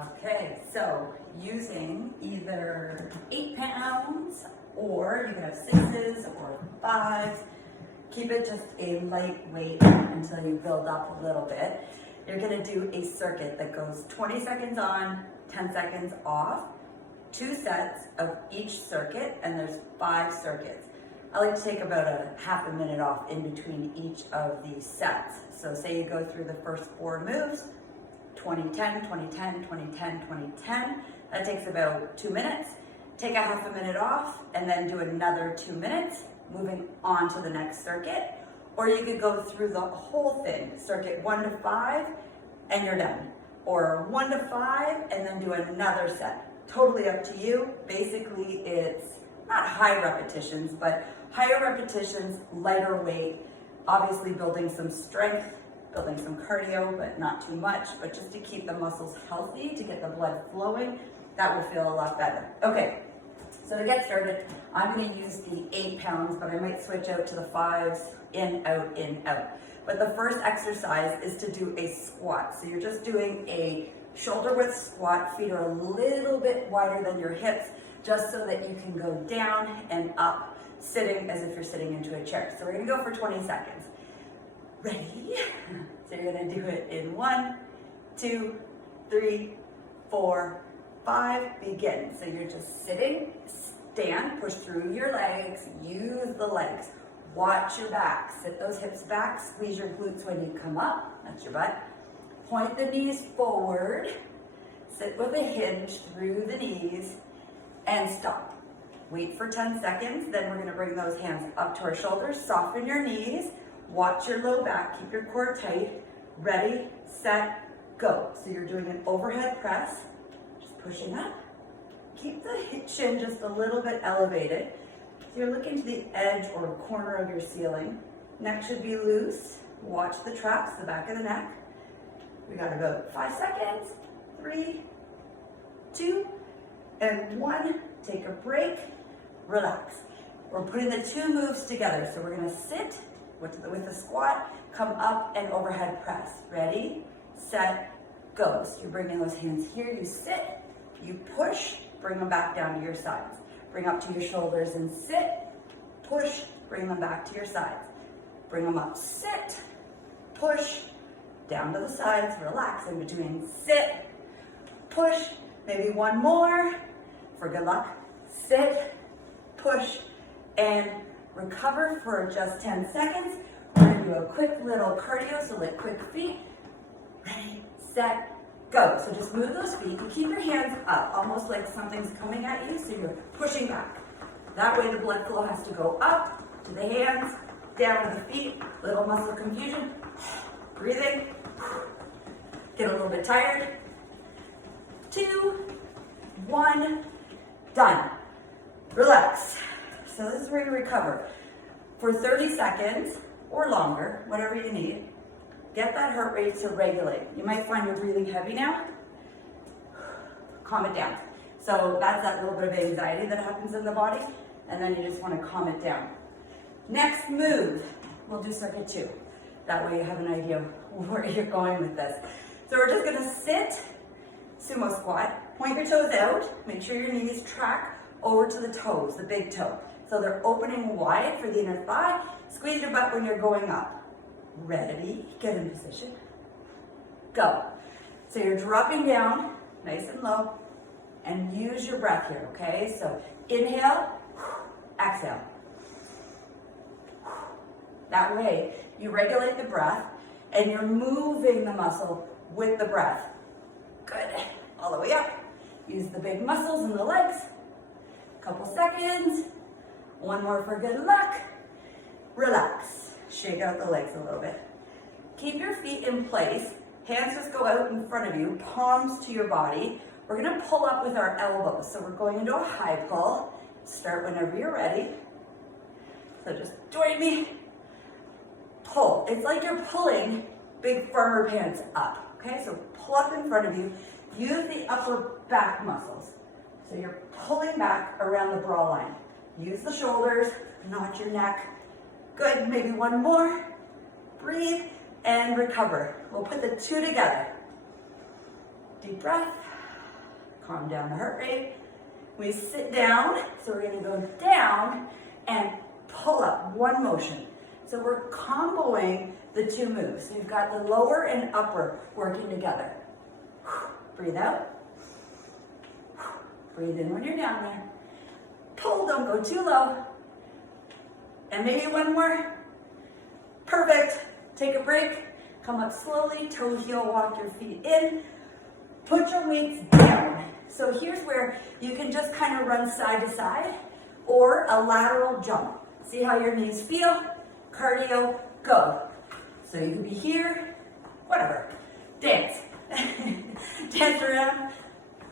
Okay, so using either 8 pounds or you can have 6s or 5s. Keep it just a lightweight until you build up a little bit. You're gonna do a circuit that goes 20 seconds on, 10 seconds off, 2 sets of each circuit, and there's 5 circuits. I like to take about a half a minute off in between each of these sets. So say you go through the first 4 moves, 20-10, 20-10, 20-10, 20-10. That takes about 2 minutes. Take a half a minute off and then do another 2 minutes, moving on to the next circuit. Or you could go through the whole thing, circuit 1 to 5, and you're done. Or 1 to 5, and then do another set. Totally up to you. Basically, it's not high repetitions, but higher repetitions, lighter weight, obviously building some strength, building some cardio, but not too much, but just to keep the muscles healthy, to get the blood flowing, that will feel a lot better. Okay, so to get started, I'm gonna use the 8 pounds, but I might switch out to the 5s, in, out, in, out. But the first exercise is to do a squat. So you're just doing a shoulder width squat, feet are a little bit wider than your hips, just so that you can go down and up, sitting as if you're sitting into a chair. So we're gonna go for 20 seconds. Ready? So you're gonna do it in 1, 2, 3, 4, 5, begin. So you're just sitting, stand, push through your legs, use the legs. Watch your back, sit those hips back, squeeze your glutes when you come up, that's your butt. Point the knees forward, sit with a hinge through the knees, and stop. Wait for 10 seconds, then we're gonna bring those hands up to our shoulders, soften your knees, watch your low back, keep your core tight. Ready, set, go. So you're doing an overhead press, just pushing up. Keep the chin just a little bit elevated. So you're looking to the edge or corner of your ceiling. Neck should be loose. Watch the traps, the back of the neck. We got about 5 seconds. 3, 2, and 1. Take a break, relax. We're putting the 2 moves together. So we're gonna sit with the squat, come up and overhead press. Ready, set, go. So you're bringing those hands here, you sit, you push, bring them back down to your sides. Bring up to your shoulders and sit, push, bring them back to your sides. Bring them up, sit, push, down to the sides, relax in between, sit, push, maybe 1 more, for good luck, sit, push, and recover for just 10 seconds. We're gonna do a quick little cardio, so like quick feet. Ready, set, go. So just move those feet and keep your hands up, almost like something's coming at you, so you're pushing back. That way the blood flow has to go up to the hands, down to the feet, little muscle confusion. Breathing, get a little bit tired. 2, 1, done. Relax. So this is where you recover. For 30 seconds or longer, whatever you need, get that heart rate to regulate. You might find you're breathing heavy now. Calm it down. So that's that little bit of anxiety that happens in the body, and then you just want to calm it down. Next move, we'll do circuit 2. That way you have an idea of where you're going with this. So we're just gonna sit, sumo squat, point your toes out, make sure your knees track over to the toes, the big toe. So they're opening wide for the inner thigh. Squeeze your butt when you're going up. Ready, get in position, go. So you're dropping down, nice and low, and use your breath here, okay? So inhale, exhale. That way, you regulate the breath, and you're moving the muscle with the breath. Good, all the way up. Use the big muscles in the legs. Couple seconds. 1 more for good luck. Relax. Shake out the legs a little bit. Keep your feet in place. Hands just go out in front of you, palms to your body. We're gonna pull up with our elbows. So we're going into a high pull. Start whenever you're ready. So just join me. Pull. It's like you're pulling big farmer pants up. Okay, so pull up in front of you. Use the upper back muscles. So you're pulling back around the bra line. Use the shoulders, not your neck. Good, maybe 1 more. Breathe and recover. We'll put the 2 together. Deep breath. calm down the heart rate. We sit down, so we're gonna go down and pull up, one motion. So we're comboing the two moves. So you've got the lower and upper working together. Breathe out. Breathe in when you're down there. Pull, don't go too low. And maybe one more. Perfect. Take a break. Come up slowly, toe heel, walk your feet in. Put your weights down. So here's where you can just kind of run side to side or a lateral jump. See how your knees feel? Cardio, go. So you can be here, whatever. Dance. Dance around,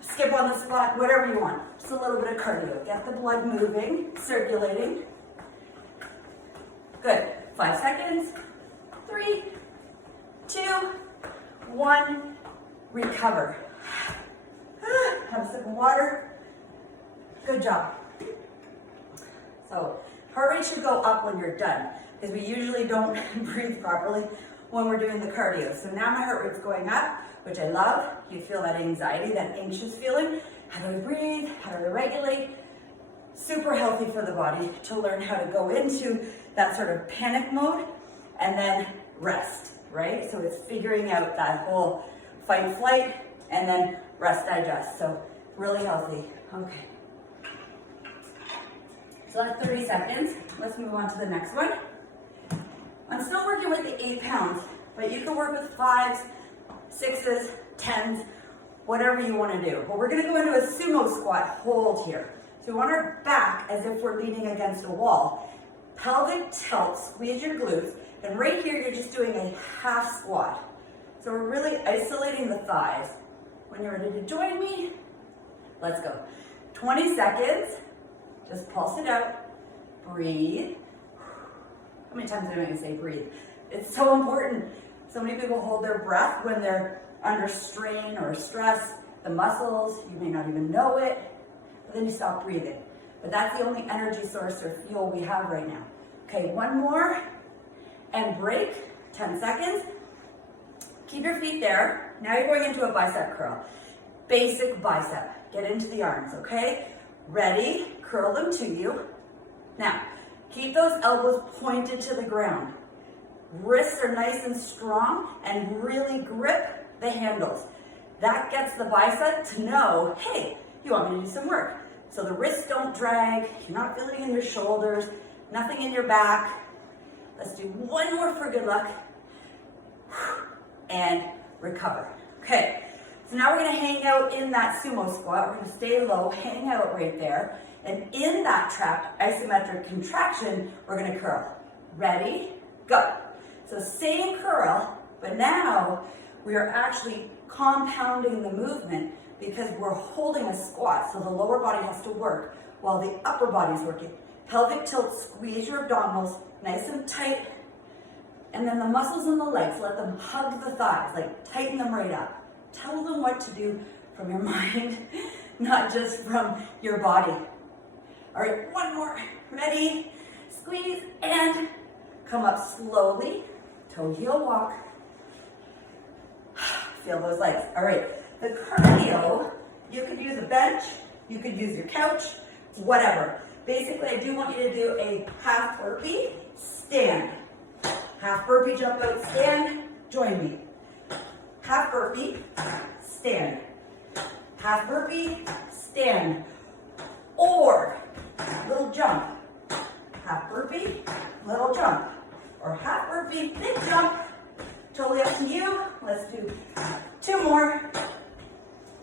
skip on the spot, whatever you want. Just a little bit of cardio. Get the blood moving, circulating. Good. 5 seconds. 3, 2, 1. Recover. Have a sip of water. Good job. So heart rate should go up when you're done, because we usually don't breathe properly when we're doing the cardio. So now my heart rate's going up, which I love. You feel that anxiety, that anxious feeling. How do we breathe? How do we regulate? Super healthy for the body to learn how to go into that sort of panic mode and then rest, right? So it's figuring out that whole fight, flight, and then rest, digest. So really healthy. Okay. So that's 30 seconds. Let's move on to the next one. I'm still working with the 8 pounds, but you can work with 5s, 6s, 10s, whatever you want to do. But we're going to go into a sumo squat hold here. So we want our back as if we're leaning against a wall. Pelvic tilt, squeeze your glutes, and right here you're just doing a half squat. So we're really isolating the thighs. When you're ready to join me, let's go. 20 seconds, just pulse it out, breathe. How many times am I going to say breathe? It's so important. So many people hold their breath when they're under strain or stress. The muscles, you may not even know it, but then you stop breathing. But that's the only energy source or fuel we have right now. Okay, one more, and break, 10 seconds. Keep your feet there. Now you're going into a bicep curl. Basic bicep. Get into the arms, okay? Ready, curl them to you. Now, keep those elbows pointed to the ground. Wrists are nice and strong and really grip the handles. That gets the bicep to know, hey, you want me to do some work. So the wrists don't drag, you're not feeling in your shoulders, nothing in your back. Let's do one more for good luck. And recover. Okay, so now we're gonna hang out in that sumo squat. We're gonna stay low, hang out right there. And in that trapped isometric contraction, we're gonna curl. Ready, go. So same curl, but now we are actually compounding the movement because we're holding a squat. So the lower body has to work while the upper body's working. Pelvic tilt, squeeze your abdominals nice and tight. And then the muscles in the legs, let them hug the thighs, like tighten them right up. Tell them what to do from your mind, not just from your body. All right, one more. Ready? Squeeze and come up slowly. Toe heel walk. Feel those legs. All right, the cardio, you could use a bench, you could use your couch, whatever. Basically, I do want you to do a half burpee, stand. Half burpee, jump out, stand, join me. Half burpee, stand. Half burpee, stand. Or little jump. Half burpee, little jump. Or half burpee, big jump. Totally up to you. Let's do 2 more.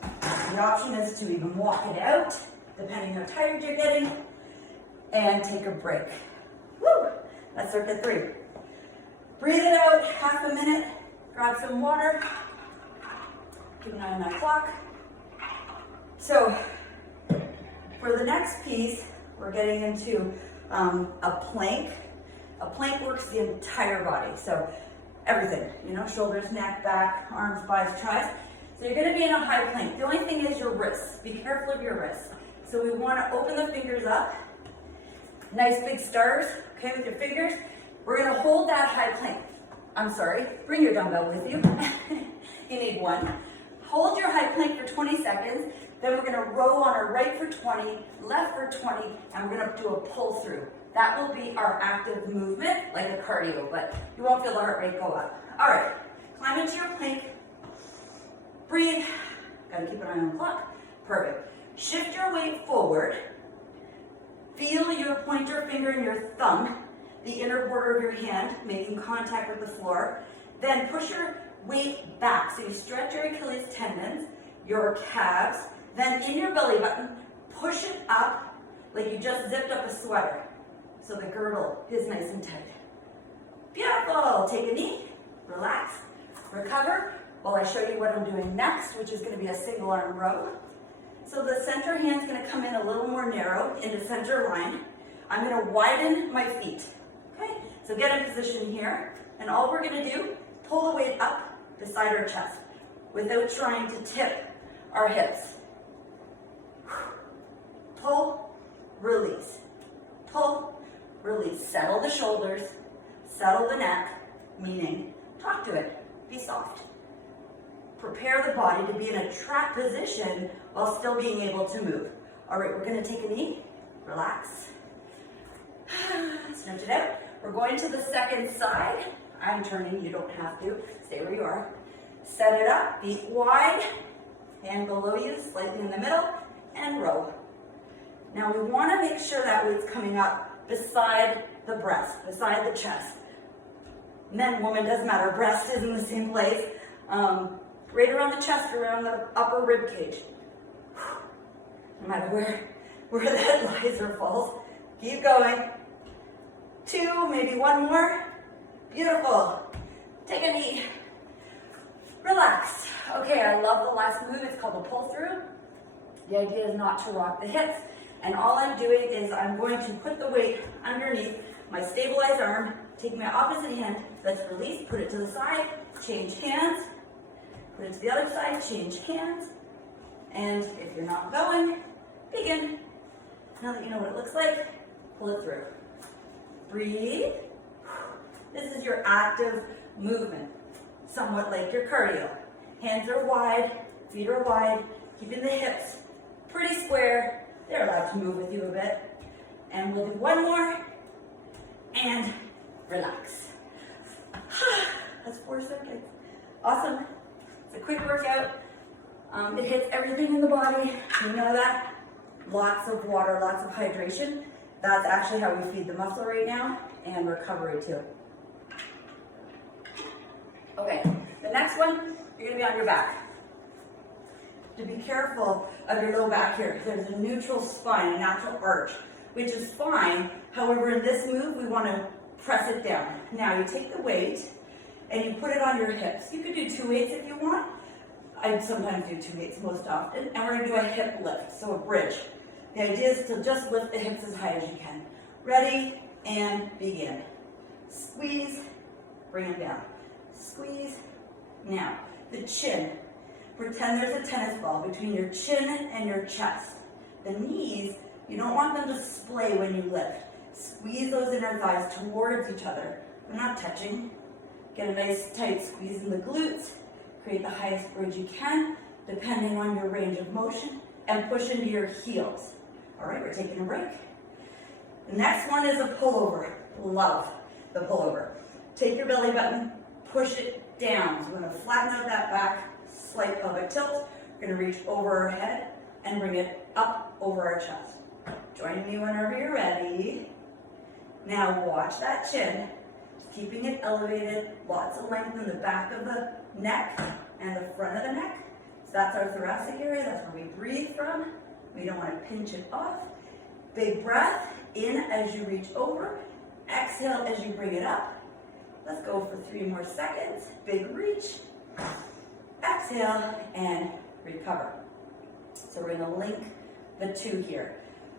The option is to even walk it out, depending how tired you're getting. And take a break. Woo! That's circuit 3. Breathe it out, half a minute. Grab some water. Keep an eye on that clock. So, for the next piece, we're getting into a plank. A plank works the entire body. So, everything, you know, shoulders, neck, back, arms, thighs, triceps. So you're going to be in a high plank. The only thing is your wrists. Be careful of your wrists. So we want to open the fingers up. Nice big stars, okay, with your fingers. We're going to hold that high plank. I'm sorry, bring your dumbbell with you. You need one. Hold your high plank for 20 seconds. Then we're gonna row on our right for 20, left for 20, and we're gonna do a pull through. That will be our active movement, like a cardio, but you won't feel the heart rate go up. All right, climb into your plank. Breathe. Gotta keep an eye on the clock. Perfect. Shift your weight forward. Feel your pointer finger and your thumb, the inner border of your hand, making contact with the floor. Then push your weight back. So you stretch your Achilles tendons, your calves. Then in your belly button, push it up like you just zipped up a sweater. So the girdle is nice and tight. Beautiful. Take a knee, relax, recover while I show you what I'm doing next, which is going to be a single arm row. So the center hand's going to come in a little more narrow into center line. I'm going to widen my feet. Okay, so get in position here. And all we're going to do, pull the weight up beside our chest without trying to tip our hips. Pull, release. Pull, release. Settle the shoulders, settle the neck, meaning talk to it, be soft. Prepare the body to be in a trap position while still being able to move. All right, we're gonna take a knee, relax. Stretch it out. We're going to the second side. I'm turning, you don't have to, stay where you are. Set it up, feet wide, hand below you, slightly in the middle, and row. Now we wanna make sure that weight's coming up beside the breast, beside the chest. Men, woman, doesn't matter, breast is in the same place. Right around the chest, around the upper rib cage. No matter where that lies or falls. Keep going. 2, maybe 1 more. Beautiful. Take a knee. Relax. Okay, I love the last move. It's called a pull through. The idea is not to rock the hips. And all I'm doing is I'm going to put the weight underneath my stabilized arm, take my opposite hand, let's release, put it to the side, change hands, put it to the other side, change hands, and if you're not going, begin. Now that you know what it looks like, pull it through. Breathe. This is your active movement, somewhat like your cardio. Hands are wide, feet are wide, keeping the hips pretty square. They're allowed to move with you a bit. And we'll do 1 more, and relax. That's 4 seconds. Awesome. It's a quick workout. It hits everything in the body. You know that. Lots of water, lots of hydration. That's actually how we feed the muscle right now, and recovery too. Okay, the next one, you're gonna be on your back. To be careful of your low back here. There's a neutral spine, a natural arch, which is fine. However, in this move, we wanna press it down. Now you take the weight and you put it on your hips. You could do 2 weights if you want. I sometimes do 2 weights most often. And we're gonna do a hip lift, so a bridge. The idea is to just lift the hips as high as you can. Ready, and begin. Squeeze, bring it down. Squeeze. Now, the chin. Pretend there's a tennis ball between your chin and your chest. The knees, you don't want them to splay when you lift. Squeeze those inner thighs towards each other. They're not touching. Get a nice tight squeeze in the glutes. Create the highest bridge you can, depending on your range of motion, and push into your heels. All right, we're taking a break. The next one is a pullover. Love the pullover. Take your belly button, push it down. So we're gonna flatten out that back, slight pelvic tilt. We're gonna reach over our head and bring it up over our chest. Join me whenever you're ready. Now watch that chin, keeping it elevated, lots of length in the back of the neck and the front of the neck. So that's our thoracic area, that's where we breathe from. We don't want to pinch it off. Big breath, in as you reach over, exhale as you bring it up. Let's go for 3 more seconds. Big reach, exhale, and recover. So we're gonna link the 2 here.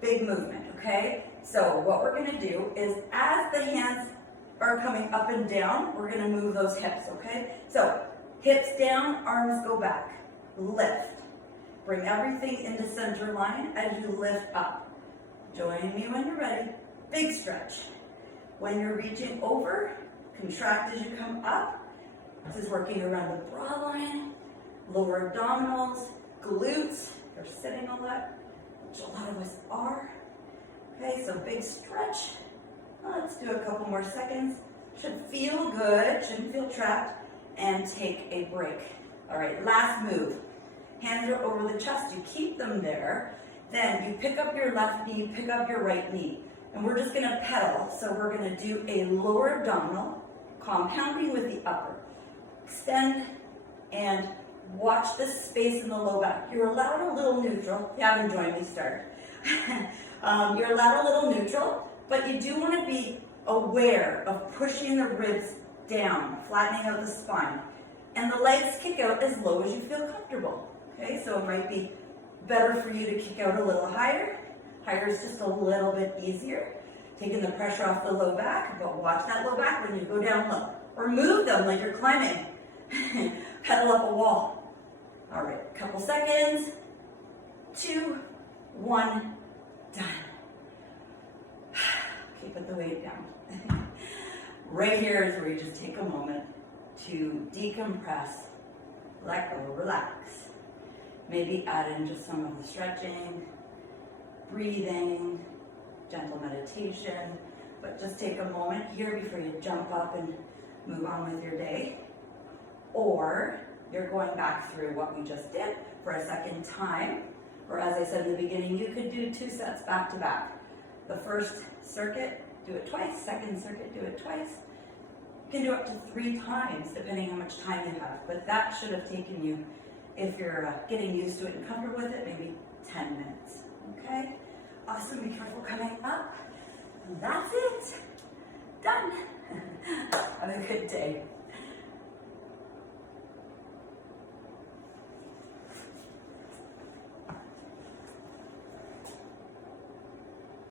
Big movement, okay? So what we're gonna do is as the hands are coming up and down, we're gonna move those hips, okay? So hips down, arms go back, lift. Bring everything into center line as you lift up. Join me when you're ready. Big stretch. When you're reaching over, contract as you come up. This is working around the bra line. lower abdominals, glutes. They're sitting a lot, which a lot of us are. Okay, so big stretch. Let's do a couple more seconds. Should feel good, shouldn't feel trapped, and take a break. All right, last move. Hands are over the chest, you keep them there. Then you pick up your left knee, you pick up your right knee. And we're just gonna pedal. So we're gonna do a lower abdominal, compounding with the upper. Extend and watch the space in the low back. You're allowed a little neutral. You haven't joined me, start. You're allowed a little neutral, but you do wanna be aware of pushing the ribs down, flattening out the spine. And the legs kick out as low as you feel comfortable. Okay, so it might be better for you to kick out a little higher. Higher is just a little bit easier. Taking the pressure off the low back, but watch that low back when you go down low. Or move them like you're climbing. Pedal up a wall. All right, couple seconds. 2, 1, done. Okay, put the weight down. Right here is where you just take a moment to decompress, let go, relax. Maybe add in just some of the stretching, breathing, gentle meditation, but just take a moment here before you jump up and move on with your day. Or you're going back through what we just did for a second time, or as I said in the beginning, you could do 2 sets back to back. The first circuit, do it twice, second circuit, do it twice. You can do up to 3 times, depending how much time you have, but that should have taken you, if you're getting used to it and comfortable with it, maybe 10 minutes, okay? Awesome, be careful coming up. And that's it, done. Have a good day.